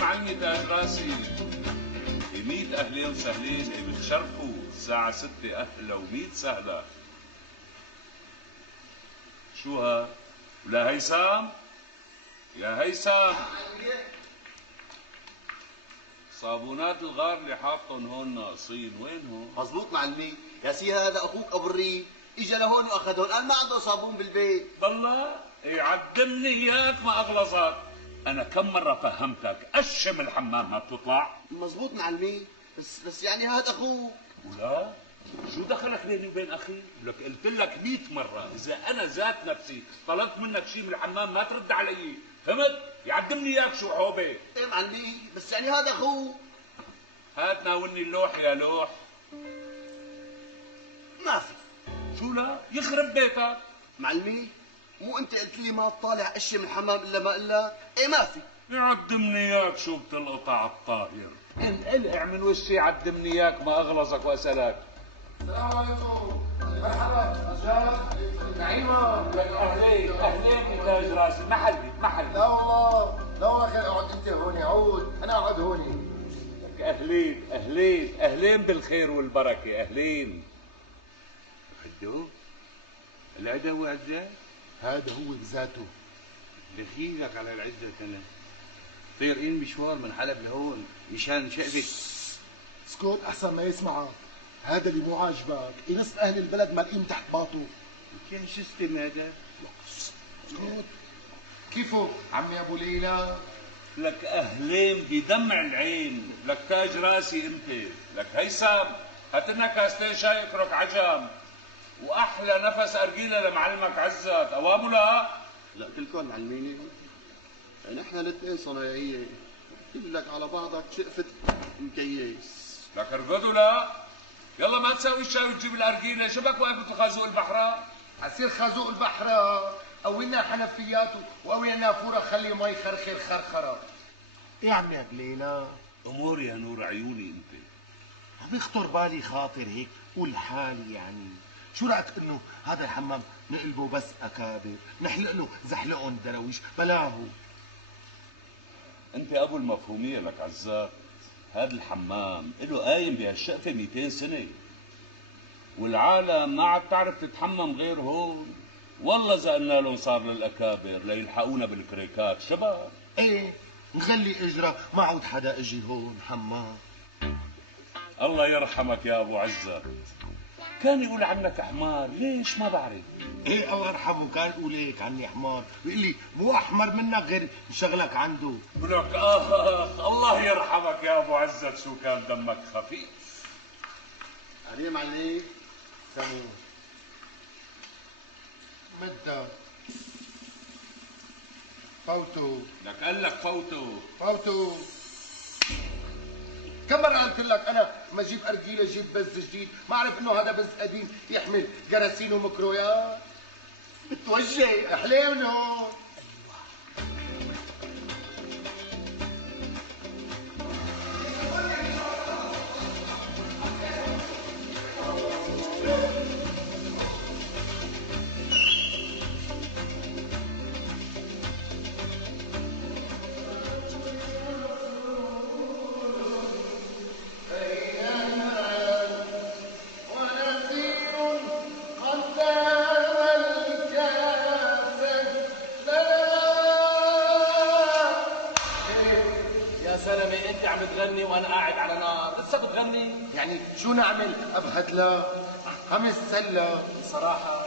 معلمي تاج راسي. 100 اهلين وسهلين بتشرفوا الساعة 6 اهلا و100 سهلة. شو ها؟ ولا هيثم؟ يا هيثم صابونات الغار اللي حاطهم هون ناقصين، وينهم؟ مزبوط معلمي، يا سي هذا اخوك ابو الريف اجى لهون واخذهم، قال ما عنده صابون بالبيت. والله يعتمني اياك ما اغلظك. انا كم مرة فهمتك قشم الحمام ما بتطلع؟ مزبوط معلمي، بس يعني هذا اخوك. ولا شو دخلك بيني وبين اخي؟ لك قلت لك 100 مرة اذا انا ذات نفسي طلبت منك شيء من الحمام ما ترد علي، فهمت؟ يعدمني اياك شو حوبه. ايه معلمي، بس يعني هذا اخوك. هات ناولني اللوح يا لوح. ما في. شو لا؟ يخرب بيتك. معلمي، مو انت قلت لي ما تطالع اشي من الحمام الا ما قلك؟ ايه ما في. يعدمني اياك شو بتلقطع الطاهر. انقلع من وشي عدمني اياك ما اغلظك واسالك. السلام عليكم، مرحبا، رجال، نعيمة. لك اهلين تاج راسي، محلي. لا والله، لا والله خير، اقعد انت هوني، عود، انا اقعد هوني. لك اهلين بالخير والبركة، اهلين. حدو العدا عزة؟ هذا هو بذاته. دخيلك على العزة انا. طيرين مشوار من حلب لهون مشان شقفك. اسكت احسن ما يسمعك. هذا اللي مو عاجبك، نصف اهل البلد مالقين تحت باطه. كان سيستم هذا؟ اسكت. كيفه عمي ابو ليلى؟ لك اهلين بدمع العين، لك تاج راسي انت، لك هيثم هات لنا كاستين شاي اترك عجم، واحلى نفس ارجيله لمعلمك عزت، اوامه لا؟ لا كلكم معلميني، نحن الاثنين صنايعيه، كلك على بعضك شقفة مكيس. لك ارقدوا لا؟ يلا ما تساوي الشاي وتجيب الارجيله، شبك واقف مثل خازوق البحره؟ عصير خازوق البحر، قوينا حنفيات وقوينا نافوره خلي مي خرخر خرخره. ايه عمي ابو ليلى؟ امور يا نور عيوني انت. عم يخطر بالي خاطر هيك قول حالي يعني، شو رايك انه هذا الحمام نقلبه بس اكابر، نحلق له زحلقهم درويش بلاهو. انت ابو المفهوميه لك عزات. هذا الحمام له قايم بهالشقفه 200 سنه، والعالم ما عاد تعرف تتحمم غير هون. والله زقلنا لهم صار للاكابر ليلحقونا بالكريكات شباب. ايه نخلي اجرى، ما عود حدا اجي هون حمام. الله يرحمك يا ابو عزة، كان يقول عنك حمار، ليش ما بعرف. ايه الله يرحمه كان يقول هيك عني حمار، بيقول لي مو احمر منك غير شغلك عنده. ولك الله يرحمك يا ابو عزة، شو كان دمك خفيف. علي معلمي سمو مدة فوتوا. لك قال لك فوتوا. كم مرة قلت لك أنا ما أجيب أرجيلة جيب بز جديد، ما أعرف إنه هذا بز قديم يحمل جراثيم وميكروبات. بتوجه أحلى منه. بتغني وانا قاعد على نار، لسه بتغني؟ يعني شو نعمل ابهت لا عم نتسلى. بصراحة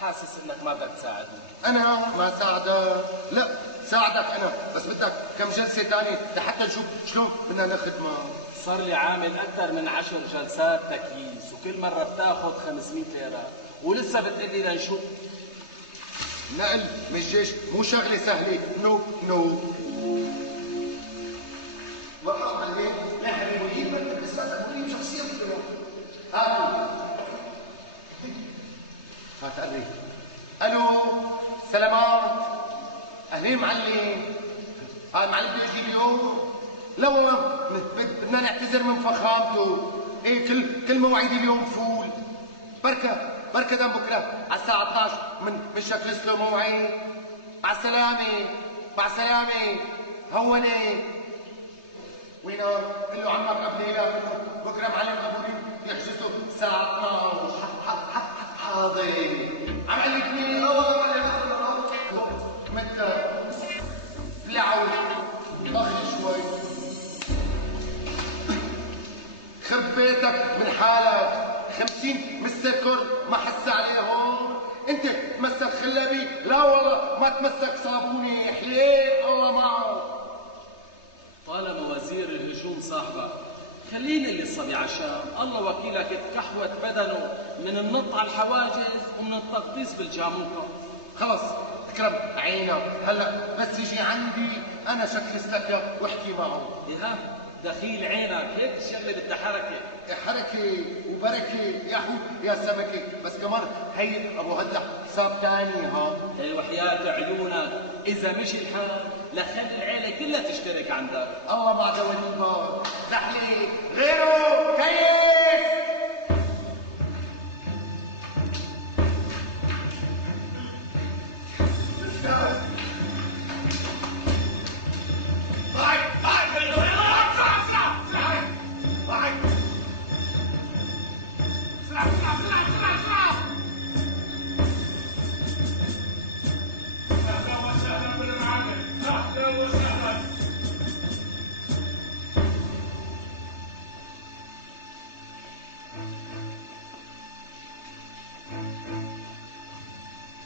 حاسس انك ما بدك تساعدني. انا ما ساعدك؟ لا ساعدك انا، بس بدك كم جلسة ثانية لحتى نشوف شلون بدنا نخدمها. صار لي عامل اكثر من 10 جلسات تكييس، وكل مرة بتاخذ 500 ليرة، ولسه بتقلي لنشوف. نقل من الجيش مو شغلة سهلة، نو والله معلمين نحن المدير مكتب الاستاذ المدير شخصيا مثله. هات قري. الو سلامات، اهلين معلم. المعلم بده يجي اليوم؟ لا والله بدنا نعتذر من فخامته. ايه كل مواعيد اليوم فول. بركة دام بكره على الساعة 12 من شكل له موعد. مع السلامة هوني. وينه؟ قل له عمك قبلينا بكره معلم ابوي يحجزوا الساعه 12. حاضر. عم قال لي اثنين. متى؟ بلعوا اخي شوي. خب بيتك من حالك. 50 مستكر ما حس عليهم. انت تمسك خلابي؟ لا والله ما تمسك صابوني. حليل الله معك. طالما وزير الهجوم صاحبك خليني اللي صبي عشان الله وكيلك تكحوت بدنه من النط على الحواجز ومن التغطيس بالجاموكه. خلص تكرم عينك. هلا بس يجي عندي انا شكلس لك واحكي معه. ايها دخيل عينك هيك الشغله بدها حركه. حركه وبركه يا اخو يا سمكه. بس كمان هي ابو هدلع حساب ثاني. ها اي وحياة عيونك اذا مشي الحال لخلي العيله كلها تشترك عندك. الله مع دواليبك. زحلي غيره كيف.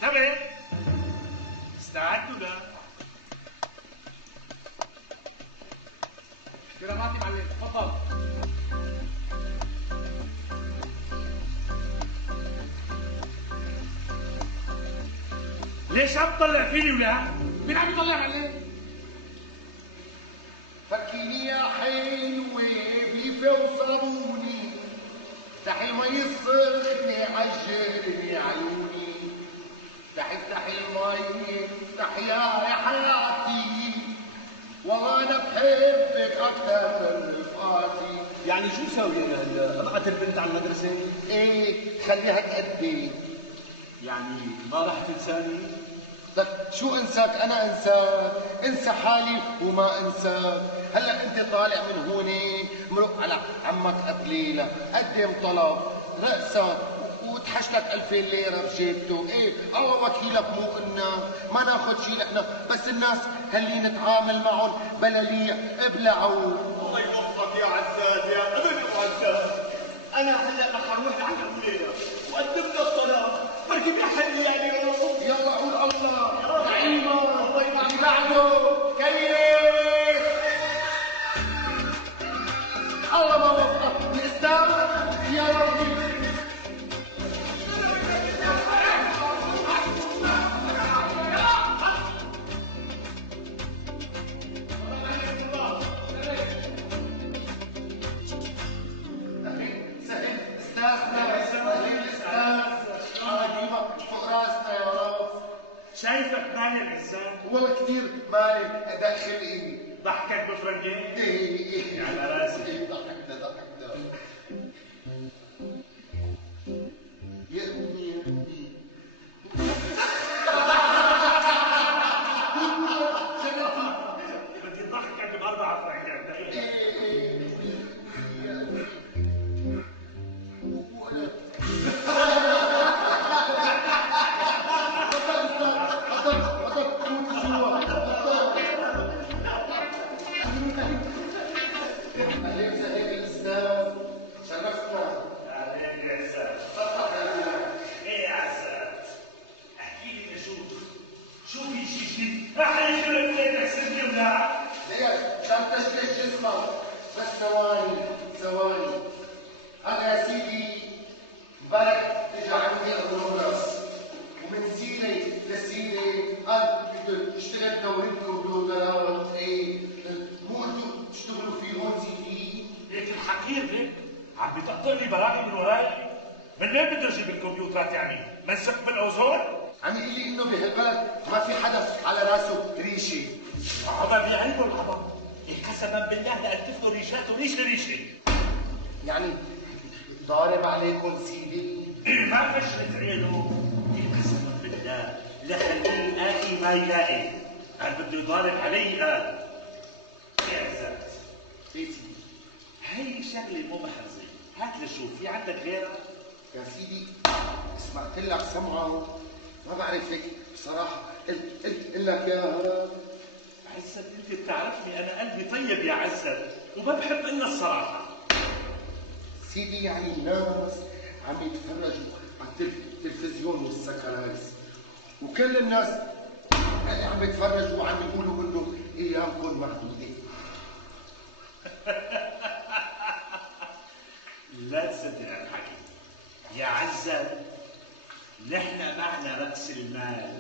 تمام استعدوا له. كراماتي معلم تفضل. ليش عم تطلع فيني ولا؟ مين عم يطلع معلم؟ فكيني يا حلوة بليفة وصابوني تحي ما يصرني عجرني عيوني تحي المي تحي يا حياتي والله انا بحبك اكثر من رفقاتي. يعني شو سوي هلا؟ ابعت البنت على المدرسة؟ ايه خليها تأدي. يعني ما راح تنساني؟ لك شو انساك؟ انا انساك. انسى حالي وما انساك. هلا انت طالع من هون مرق على عمك قبلينا قدم طلب رأسك وتحش لك 2000 ليره بجيبته. ايه الله وكيلك مو قلنا ما ناخذ شيء نحن بس الناس خلي نتعامل معهم بلاليع ابلعوا. الله يوفقك يا عزاز يا ابن ابو عزاز. انا هلا رح اروح لعند الليله وقدم له الطلاق بركي بيحل يعني. يلا قول الله نعيمه. الله يبارك بعده كيف. الله ما وفقك الاستاذ يا ربي. شايفك مالي العزام؟ والله كثير مالي داخل ايدي. ضحكك بفرقين؟ ايه على راسي. ايه ضحكنا. يا ابني يا ابني. بدي ضحكك باربع فرقات. ثواني. انا يا سيدي امبارح اجى عندي ابو نورس ومن سيره لسيره قال بده يشتغل توريد كمبيوترات. ايه مو انتم تشتغلوا في هون سيدي؟ هيك الحكير هيك عم بيطقطق لي براغي من وراي. من وين بده يجيب الكمبيوترات يعني؟ منسك بالاوزون؟ عم يقول لي انه بهالبلد ما في حدا على راسه ريشه. عمر بيعيبوا العمر. قسما بالله لألتف له ريشات وريشه. يعني ضارب عليكم سيدي؟ ما فشلت عينه. قسما بالله لخليه يلاقي ما يلاقي. قال بده يضارب علي قال. يا عزات ايه سيدي؟ هي شغله مو محرزه، هات لشوف في عندك غيرها؟ يا سيدي سمعت لك سمعه ما بعرف هيك بصراحه قلت لك يا عزت انت بتعرفني انا قلبي طيب يا عزت وما بحب الا الصراحه. سيدي يعني الناس عم يتفرجوا على التلفزيون والسكرايس وكل الناس اللي عم يتفرجوا عم يقولوا انه ايامكم محدوده. لا تصدق الحكي يا عزت، نحن معنا رأس المال،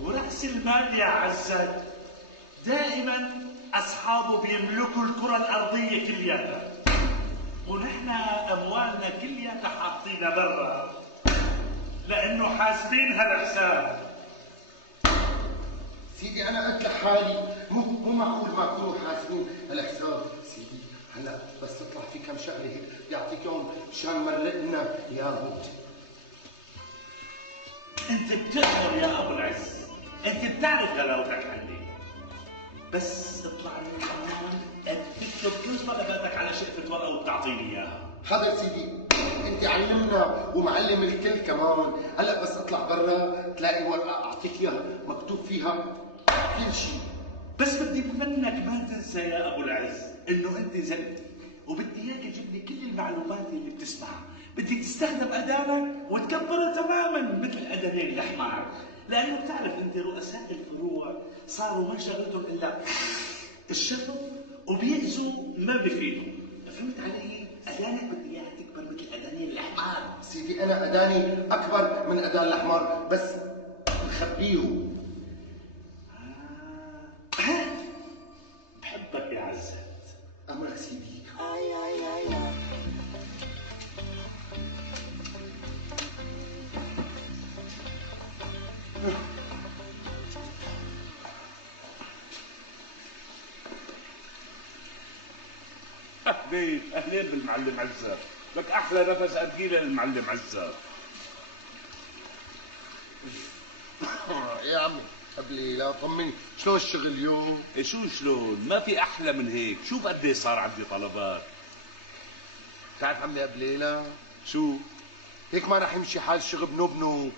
ورأس المال يا عزت دائما أصحابه بيملكوا الكرة الأرضية كلياتها، ونحن أموالنا كلياتها حاطينها برا لأنه حاسبينها الحساب. سيدي انا قلت لحالي مو معقول ما تكونوا حاسبين الحساب. سيدي هلا بس تطلع في كم شغله هيك بيعطيكم مشان مرقنا يا بود. أنت بتقدر يا أبو العز، أنت بتعرف غلاوتك عندي، بس اطلع لي الآن تكتب كل طلباتك على شقفة ورقة وتعطيني إياها. حاضر سيدي، انت علمنا ومعلم الكل كمان. هلا بس اطلع برا تلاقي ورقه اعطيك اياها مكتوب فيها كل شيء. بس بدي منك ما تنسى يا ابو العز انه انت زلمتي، وبدي اياك تجيب لي كل المعلومات اللي بتسمعها، بدي تستخدم اذانك وتكبرها تماما مثل الاذانين الحمار، لانه بتعرف انت رؤساء الفروع صاروا ما شغلتهم الا الشغل وبيأذوا ما بفيدوا، فهمت علي؟ اذانك بدي اياها تكبر مثل اذانين الحمار. سيدي انا اذاني اكبر من اذان الاحمر بس مخبيه. بحبك يا عزت. امرك سيدي. اهلين بالمعلم عزة، لك احلى نفس ارجيله المعلم عزة. يا عمي قبلي لا طمني شلون الشغل اليوم؟ إيه شو شلون؟ ما في احلى من هيك، شوف قد ايه صار عندي طلبات. بتعرف عمي قبلي لا شو؟ هيك ما رح يمشي حال الشغل بنوب.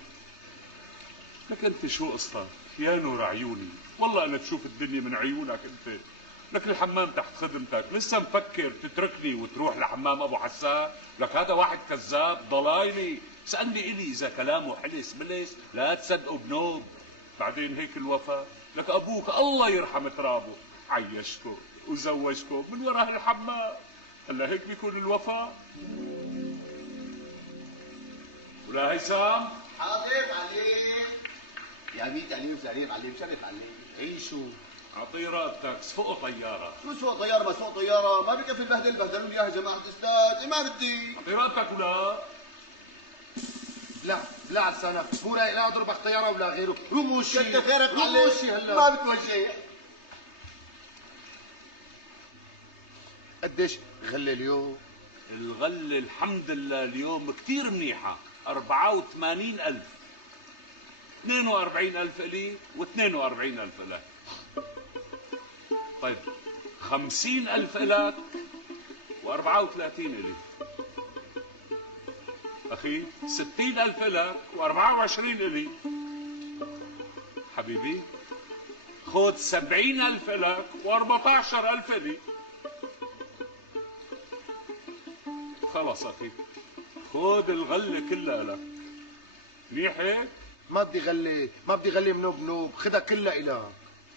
لك انت شو قصتك؟ يا نور عيوني، والله انا تشوف الدنيا من عيونك انت. لك الحمام تحت خدمتك، لسه مفكر تتركني وتروح لحمام ابو حسان؟ لك هذا واحد كذاب ضلايلي، سألني إلي إذا كلامه حلس ملس لا تصدقوا بنوب. بعدين هيك الوفاء، لك أبوك الله يرحم ترابه عيشكم وزوجكم من وراء الحمام، هلا هيك بيكون الوفاء؟ ولا هيثم؟ حاضر معلم. يا عميد عليم سليم عليم شرف عليم. عيشوا. اعطيه راتبك، سفقوا طيارة. شو سوق طيارة ما سوق طيارة، ما بكفي البهدل بهدلوا لي اياها جماعة الأستاذ، إيه ما بدي. اعطيه راتبك ولا؟ لا عرسانة مو رايق لا اضربك طياره ولا غيره. رموشي كنت خيرك رموشي هلا ما بتوجه. قديش غلي اليوم؟ الغلة الحمد لله اليوم كثير منيحة، 84,000. 42,000 إلي و42,000 إلك. طيب 50,000 إلك و34 إلي. أخي 60,000 إلك و24 إلي. حبيبي خذ 70,000 إلك و14,000 إلي. خلص أخي خذ الغلة كلها لك. منيح هيك؟ ما بدي غلي منوب نوب، خدها كلها إلك.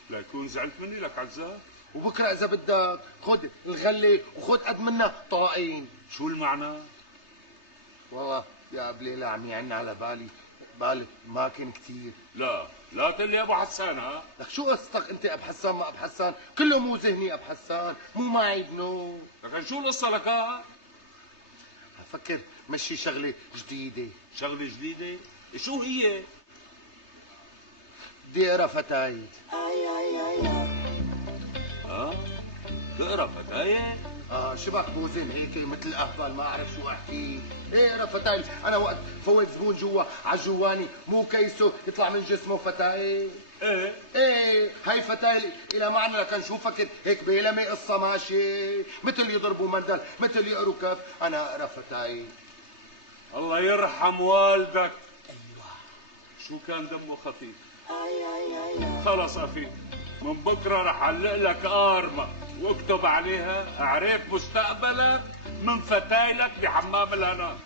لا يكون زعلت مني لك عزام. وبكره اذا بدك خذ الغله وخذ قد منها طاقين. شو المعنى؟ والله يا قبلي عم يعني على بالي ماكن كثير. لا تقول لي ابو حسان. ها لك شو قصتك انت اب حسان ما اب حسان؟ كله مو ذهني اب حسان، مو معي بنو. لكن شو القصه لك؟ ها فكر مشي شغله جديده. شغله جديده؟ شو هي؟ بدي اقرا فتايد. ها تقرا فتايد؟ شبك بوزن هيك مثل الاهبال ما اعرف شو احكي. ايه فتايل انا وقت فوت زبون جوا على الجواني مو كيسه يطلع من جسمه فتايل. ايه هاي فتايل الى معنى لك نشوفك هيك بيلمي قصه ماشي مثل يضربوا مندل مثل يقروا كف. انا اقرا فتايل. الله يرحم والدك. ايوه شو كان دمه خفيف. خلص اخي من بكره رح علق لك قارمه واكتب عليها اعرف مستقبلك من فتايلك بحمام الهنا.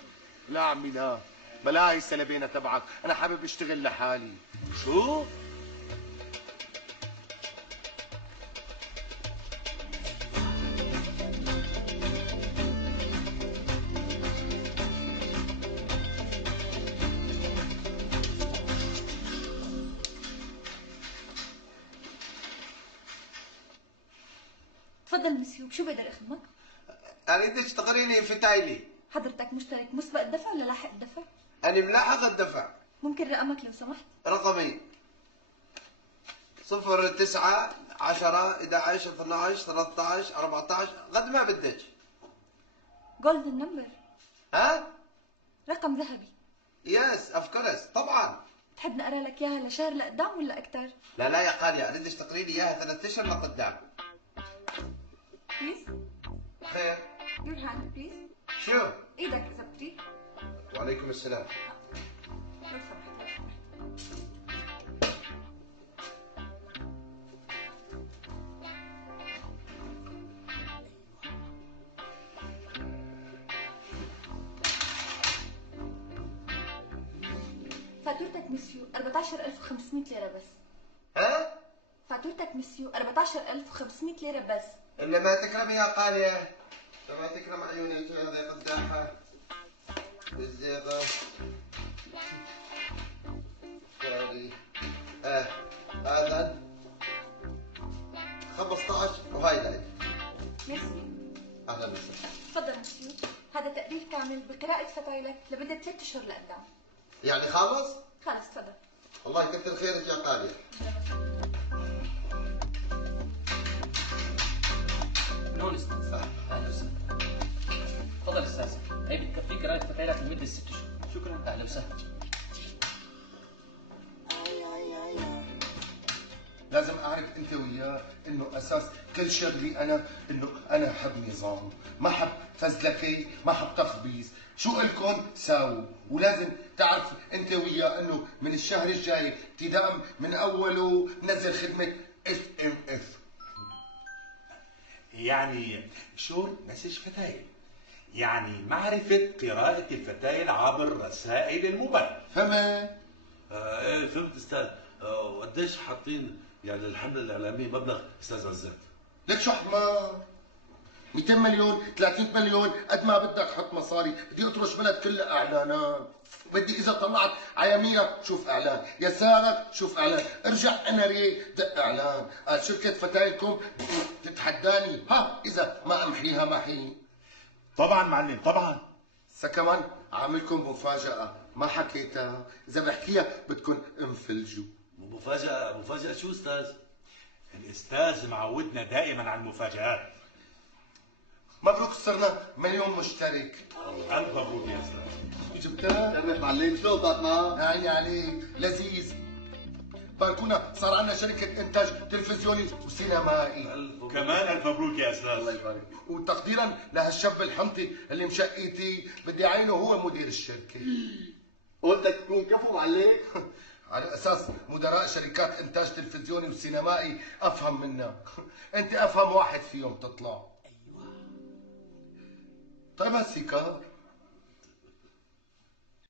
لا عمي لا بلا هي السلبينه تبعك، انا حابب اشتغل لحالي. شو؟ تفضل مسيو، شو بقدر اخدمك؟ اريدك تقري لي فتايلي. حضرتك مشترك مسبق الدفع ولا لاحق الدفع؟ انا ملاحق الدفع. ممكن رقمك لو سمحت؟ رقمي 0 9 10 11 12 13 14 قد ما بدك. جولدن نمبر. ها؟ رقم ذهبي. يس اوف كورس طبعا. تحب نقرا لك اياها لشهر لقدام ولا اكثر؟ لا يا خالي اريدك تقري لي اياها 3 اشهر لقدام. بليز. خير. يور هاند بليز. شو؟ ايدك اذا بتريد. وعليكم السلام. لو سمحت. فاتورتك مسيو 14500 ليرة بس. ها؟ فاتورتك مسيو 14500 ليرة بس. الا ما تكرم يا قاليه. ما تكرم عيوني هذه قداحه. بالزيغه. سوري. هذا 15 وهاي لايك. ميرسي. اهلا وسهلا. تفضل مسيو، هذا تقرير كامل بقراءة فتايلك لمدة 3 اشهر لقدام. يعني خلص؟ خلص تفضل. الله يكثر خيرك يا قاليه. نون استاذ. اهلا وسهلا. تفضل استاذ، هي بتكفيك قراءة فتايلك لمدة 6 اشهر. شكرا. اهلا وسهلا. لازم اعرف انت وياه انه اساس كل شغلي انا انه انا احب نظام، ما احب فزلكه، ما احب تخبيص، شو الكم ساووا، ولازم تعرف انت وياه انه من الشهر الجاي ابتداء من اوله نزل خدمه SMS. يعني شو مسج فتايل؟ يعني معرفة قراءة الفتايل عبر رسائل الموبايل. فهمت؟ ايه فهمت استاذ. وقديش حاطين يعني الحملة الإعلامية مبلغ استاذ عزت؟ لك شو حمار؟ 200 مليون 300 مليون قد ما بدك حط مصاري، بدي اطرش بلد كلها اعلانات، بدي اذا طلعت على يمينك شوف اعلان، يسارك شوف اعلان، ارجع انا دق اعلان، قال شركة فتايلكم تتحداني، ها اذا ما امحيها محي. طبعا معلم طبعا. كمان عاملكم مفاجأة ما حكيتها، اذا بحكيها بدكم انفلجوا. مفاجأة شو استاذ؟ الاستاذ معودنا دائما على المفاجآت. مبروك صرنا مليون مشترك. الف مبروك يا استاذ. جبتها؟ تمام معلم شلون فاطمه؟ عيني عليك لذيذ. باركونا صار عندنا شركة إنتاج تلفزيوني وسينمائي. كمان الف مبروك يا استاذ. الله يبارك. وتقديرا لهالشاب الحمطي اللي مشقيتي بدي عينه هو مدير الشركة. قلتك تكون كفو معلم؟ على أساس مدراء شركات إنتاج تلفزيوني وسينمائي أفهم منك. أنت أفهم واحد فيهم تطلع. أيوة. طيب هالسيكار